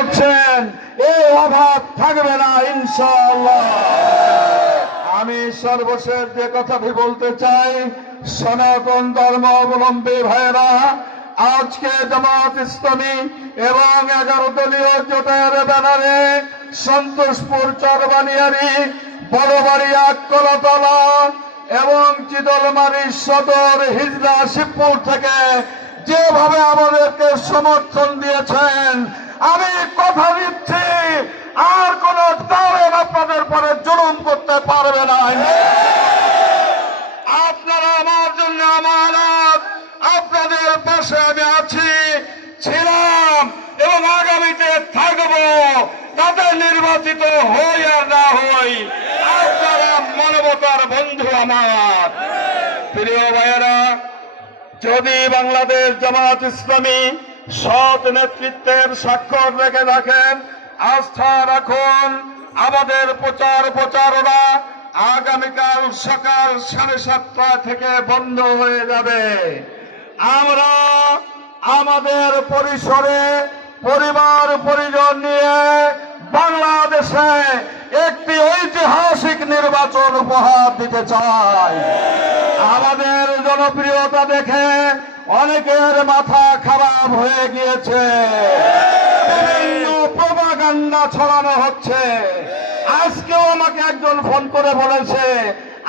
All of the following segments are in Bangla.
করছেন, এই অভাব থাকবে না ইনশাআল্লাহ। আমি সর্বশেষ যে কথাটি বলতে চাই, সনাতন ধর্ম অবলম্বী ভাইয়েরা, আজকে জামাত ইসলামী এবং 11 দলীয় জোটের ব্যানারে সন্তোষপুর, চরবানিয়ারি, বড়বাড়িয়া, কলাতলা এবং চিতলমারি সদর, হিজলা, শিবপুর থেকে যেভাবে আমাদেরকে সমর্থন দিয়েছেন, আমি কথা দিচ্ছি আর কোন দলের আপনাদের পরে জুলুম করতে পারবে না। আপনারা আমার জন্য আমানত, আপনাদের পাশে আমি আছি, ছিলাম এবং আগামীতে থাকবো। তাতে নির্বাচিত হই আর না হই, আপনারা মানবতার বন্ধু আমার। প্রিয় ভাইয়েরা, যদি বাংলাদেশ জামাত ইসলামী সৎ নেতৃত্বের স্বাক্ষর রেখে রাখেন, আস্থা রাখুন, আমাদের প্রচারণা আগামীকাল সকাল 7:30 থেকে বন্ধ হয়ে যাবে। আমরা আমাদের পরিসরে পরিবার পরিজন নিয়ে বাংলাদেশে একটি ঐতিহাসিক নির্বাচন উপহার দিতে চাই। আমাদের জনপ্রিয়তা দেখে অনেকের মাথা খারাপ হয়ে গিয়েছে, বিভিন্ন প্রপাগান্ডা ছড়ানো হচ্ছে। আজকেও আমাকে একজন ফোন করে বলেছে,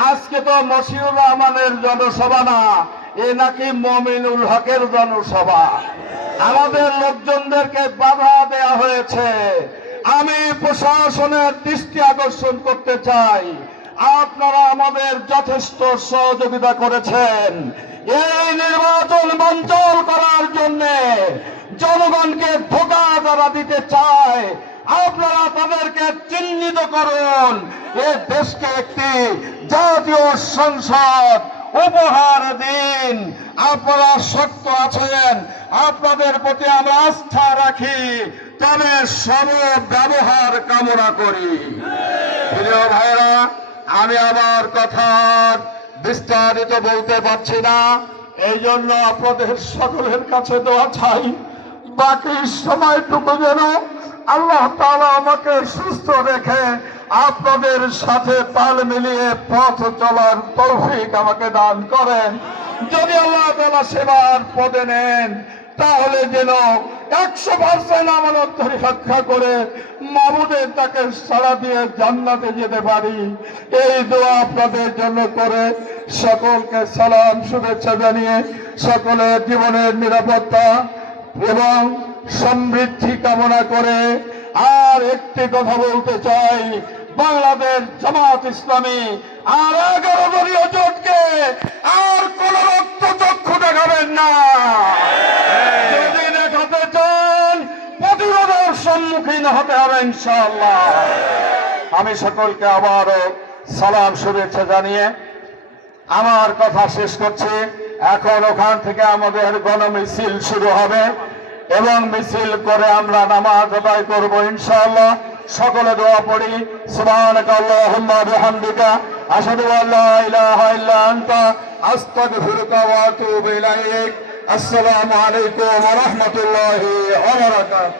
আজকে তো মশিউর রহমানের জনসভা না, এ নাকি মমিনুল হকের জনসভা। আমাদের লোকজনদেরকে বাধা দেয়া হয়েছে। আমি প্রশাসনের দৃষ্টি আকর্ষণ করতে চাই, আপনারা আমাদের যথেষ্ট সহযোগিতা করেছেন। এই নির্বাচন বানচাল করার জন্য জনগণকে ধোঁকা যারা দিতে চায়, আপনারা তাদেরকে চিহ্নিত করুন। এই দেশকে একটি জাতীয় সংসদ উপহার দিন। আপনারা শক্ত আছেন, আপনাদের প্রতি আমরা আস্থা রাখি, তবে সম ব্যবহার কামনা করি। প্রিয় ভাইরা, আমি আমার কথা বিস্তারিত বলতে পারছি না, এই জন্য আপনাদের সকলের কাছে দোয়া চাই, বাকি সময়টুকু যেন আল্লাহ তাআলা আমাকে সুস্থ রেখে আপনাদের সাথে তাল মিলিয়ে পথ চলার তৌফিক আমাকে দান করেন। যদি আল্লাহ তাআলা সেবার পদে নেন, তাহলে যেন 100% আমানত ধরে রক্ষা করে মাবুদের তাকে সাড়া দিয়ে জান্নাতে যেতে পারি, এই দোয়া আপনাদের জন্য করে সকলকে সালাম শুভেচ্ছা জানিয়ে সকলের জীবনের নিরাপত্তা এবং সমৃদ্ধি কামনা করে আর একটি কথা বলতে চাই, বাংলাদেশ জামাত ইসলামী আর 11 দলীয় জোটকে আর কোন রক্ত চক্ষু দেখাবেন না। যদি দেখাতে চান, প্রতিরোধের সম্মুখীন হতে হবে ইনশাআল্লাহ। আমি সকলকে আবারও সালাম শুভেচ্ছা জানিয়ে আমার কথা শেষ করছি। এখন ওখান থেকে আমাদের গণমিছিল শুরু হবে এবং মিছিল করে আমরা নামাজ আদায় করবো ইনশাআল্লাহ। সকলে দোয়া পড়ি। সুবহানাকা আল্লাহুম্মা বিহামদিকা আশহাদু আল্লা ইলাহা ইল্লা আনতা আস্তাগফিরুকা ওয়া আতুবু ইলাইক। আসসালামু আলাইকুম ওয়া রাহমাতুল্লাহি ওয়া বারাকাতুহু।